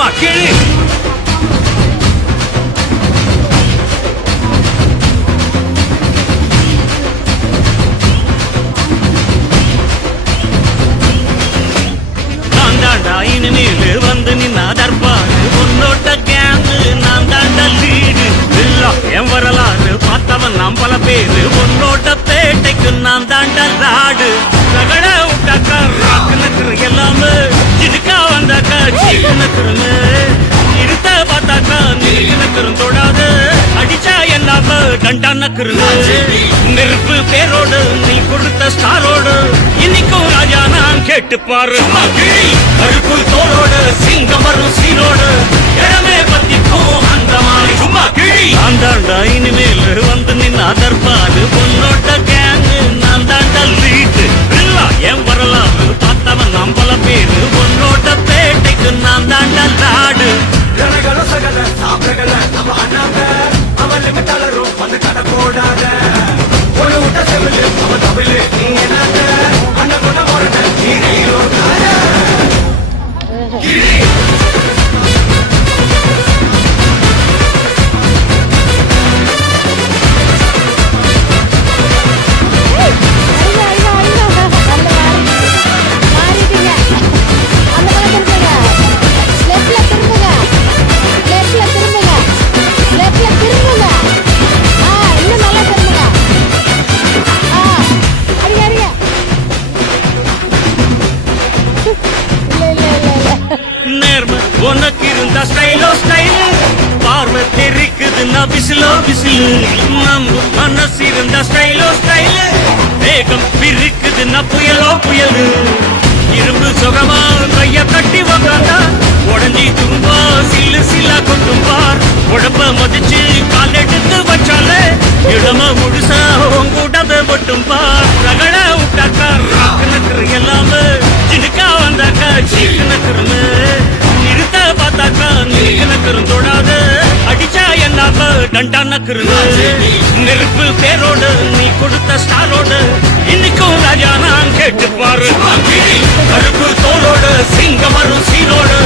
சும்மா கேளு. நான் தாண்டா இனிமேல் வந்து நின்னா தற்பாடு உன்னோட்ட கேங்கு நான் தாண்டா லீடு. என் வரலாறு பார்த்தவன் நாம் பல பேரு உன்னோட்ட பேட்டைக்கு நான் தாண்டா லாடு. ரகட விட்டாக்கா ராக்கு நக்குரு எல்லாமே சிடுக்கா வந்தாக்கா சீக்கு நக்குருமே. இருத்த பார்த்தாக்கா நீக்கு நக்குரும் தொடாது அடிச்சா எல்லாம டண்டா நக்குருமே. நெருப்பு பேரோடு நீ கொடுத்த ஸ்டாரோடு இன்னைக்கும் ராஜா நான் கேட்டு பாரு. கருப்பு தோளோடு சிங்கம் வரும் சீரோடு இடமே பத்திக்கும் அந்த மாதிரி சும்மா கிழி. நான் தாண்டா இனிமேல் வந்து நின்னா தற்பாடு உன்னோட்ட கேங்கு நான் தாண்டா லீட்டு. என் வரலாறு பார்த்தவன் நாம் பல பேரு உன்னோட்ட பேட்டைக்கு நான் தாண்டா லாடு. உனக்கு இருந்தா ஸ்டைலோ ஸ்டைலு பார்வை தெரிக்குதுன்னா விசிலோ விசிலு. நம்ம மனசு இருந்தா ஸ்டைலோ ஸ்டைலு வேகம் பிரிக்குதுன்னா புயலோ புயலு. இரும்பு சுகமா கைய கட்டி வந்தாண்டா உடஞ்சி தும்பா சில்லு சில்லா கொட்டும் பார். உடம்ப மதிச்சு கால் எடுத்து வச்சாலே இடம முழுசா உங்கூடவே மட்டும் பார். ரகட விட்டாக்கா ராக்கு நக்குரு எல்லாமே சிடுக்கா வந்தாக்கா சீக்கு நக்குருமே. நிறுத்த பார்த்தாக்கா நீக்கு நக்குரும் தொடாது அடிச்சா எல்லாம டண்டா நக்குருமே. நெருப்பு பேரோடு நீ கொடுத்த ஸ்டாரோடு இன்னைக்கும் ராஜா நான் கேட்டு பாரு. கருப்பு தோளோடு சிங்கம் வரும் சீரோடு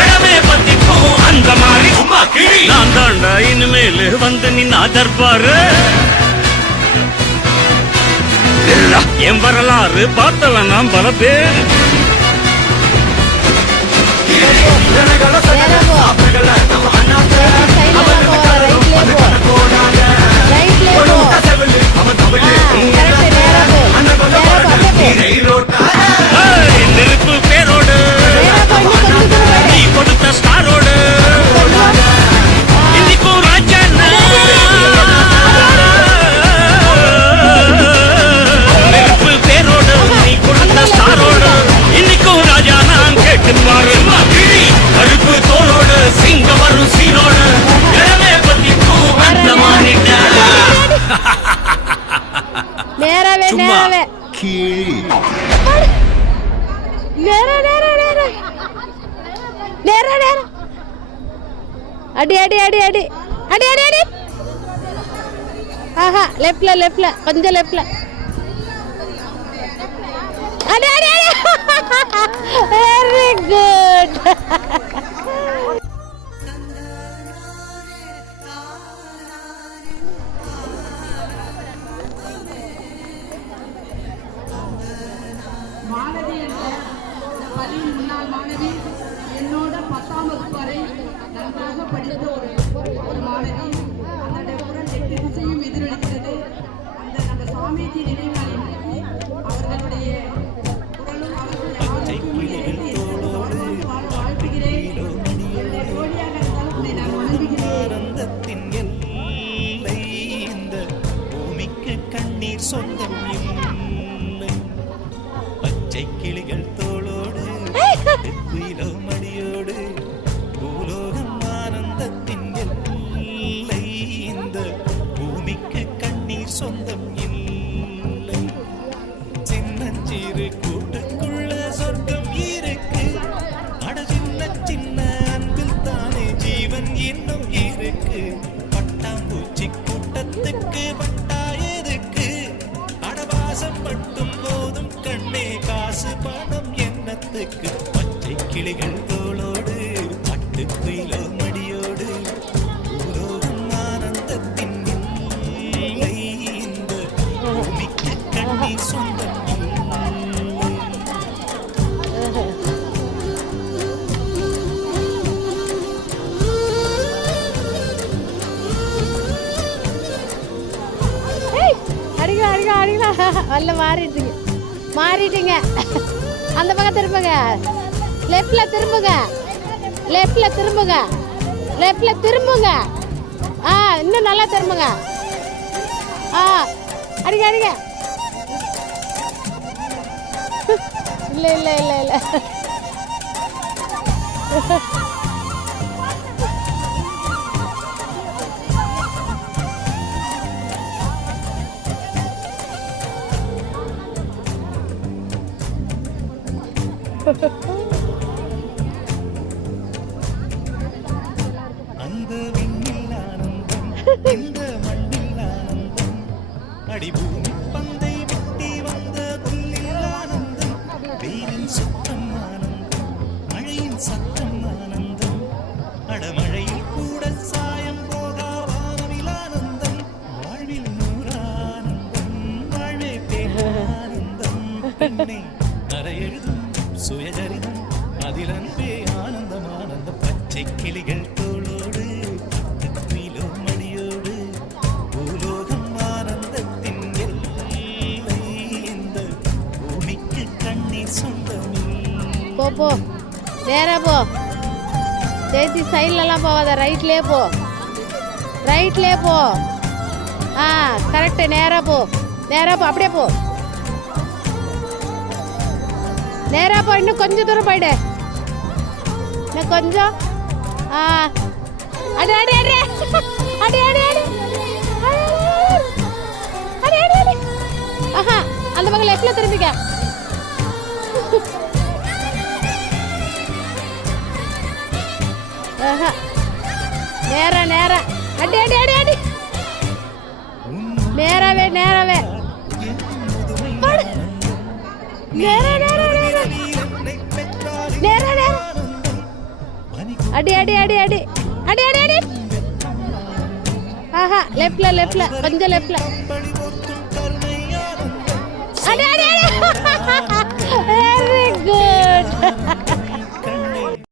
இடமே பத்திக்கும் அந்த மாதிரி சும்மா கிழி. நான் தாண்டா இனிமேல் வந்து நின்னா தற்பாரு. என் வரலாறு பார்த்தவன் நாம் பல பேர். நெருப்பு பேரோடு நீ கொடுத்த ஸ்டாரோடு இன்னைக்கும் ராஜா. நெருப்பு பேரோடு நீ கொடுத்த ஸ்டாரோடு இன்னைக்கும் ராஜா நான் கேட்டு பாரு. கருப்பு தோளோடு சிங்கம் வரும் சீரோடு இடமே பத்திக்கும் அந்த மாறிட்ட. சும்மா கீழ் அடி அடி அடி அடி அடி அடி அடி. ஆஹா லெஃப்ட்ல லெஃப்ட்ல கொஞ்சம் லெஃப்ட்ல. அடி அடி அடி. Very good. மாணவி என்ற இந்த பள்ளியின் முன்னாள் மாணவி என்னோட 10ஆம் வகுப்பு வரை நன்றாக படித்த ஒரு மாணவி. அந்த குரல் 8 திசையும் எதிரொலிக்கிறது. அந்த சுவாமிஜி நினைவாளி அவர்களுடைய குரலும் அவர்களுடைய வாழ்த்துகிறேன். என்னுடைய தோழியாக இருந்தாலும் உன்னை நான் வணங்குகிறேன். இந்த பூமிக்கு கண்ணீர் சொந்தம் இல்லை. பச்சை கிளிகள் தோளோடு குயிலோ மடியோடு பூலோகம் ஆனந்தத்தின் எல்லை. இந்த பூமிக்கு கண்ணீர் சொந்தம் இல்லை. சின்னஞ்சிறு கூட்டுக்குள்ள சொர்க்கம் இருக்கு. அட சின்ன சின்ன அன்பில் தானே ஜீவன் இன்னும் இருக்கு. பட்டாம்பூச்சி கூட்டத்துக்கு பட்டாயதுக்கு அடவாசம் மட்டும் போதும் கண்ணே காசு பணம் என்னத்துக்கு. பச்சை கிளிகள் தோளோடு பட்டு பட்டுக்குயிலோ மடியோடு பூலோகம் ஆனந்தத்தின் எல்லை. இந்த பூமிக்கு கண்ணீர் சொந்தம் இல்லை. அடிக்கலாம் அடிக்கலாம் அடிக்கலாம் வரல மாறிட்டீங்க அந்த பக்கம் திரும்புங்க லெஃப்ட்ல திரும்புங்க லெஃப்ட்ல திரும்புங்க ஆ இன்னும் நல்லா திரும்புங்க ஆ அடிங்க இல்லை அந்த விண்ணில் ஆனந்தம் இந்த மண்ணில் ஆனந்தம் அடிபூமி பந்தை விட்டி வந்த புல்லில் ஆனந்தம் வெயிலின் சுத்தம் ஆனந்தம் மழையின் சத்தம் ஆனந்தம் அடமழையில் கூட சாயம் போகா வானவில் ஆனந்தம் வாழ்வில் நூறானந்தம் வாழ்வே பேரானந்தம் பெண்ணை அறையெழுதும் சுயஜரிதம் அதில் அன்பே ஆனந்தம் ஆனந்தம் பச்சை கிளிகள் தோளோடு பட்டுக்குயிலோ மடியோடு பூலோகம் ஆனந்தத்தின் எல்லை. இந்த பூமிக்கு கண்ணீர் சொந்தமில்லை. போ நேரா போ ஜெயந்தி சைட்லலாம் போகாத ரைட்லேயே போ ஆ கரெக்டு நேராக போ அப்படியே போ நேராக போ இன்னும் கொஞ்சம் தூரம் போயிடு இன்னும் கொஞ்சம் ஆ அடி அடி அடி அடி அடி அடி அடி அடி அடி ஆஹா அந்த பக்கம் லெஃப்ட்ல திரும்பிக்க ஆஹா நேரா அடி அடி அடி அடி நேராவே நேரா அடி அடி அடி அடி அடி அடி அடி ஆஹா லெஃப்ட்ல கொஞ்சம் லெஃப்ட்ல அடி அடி அடி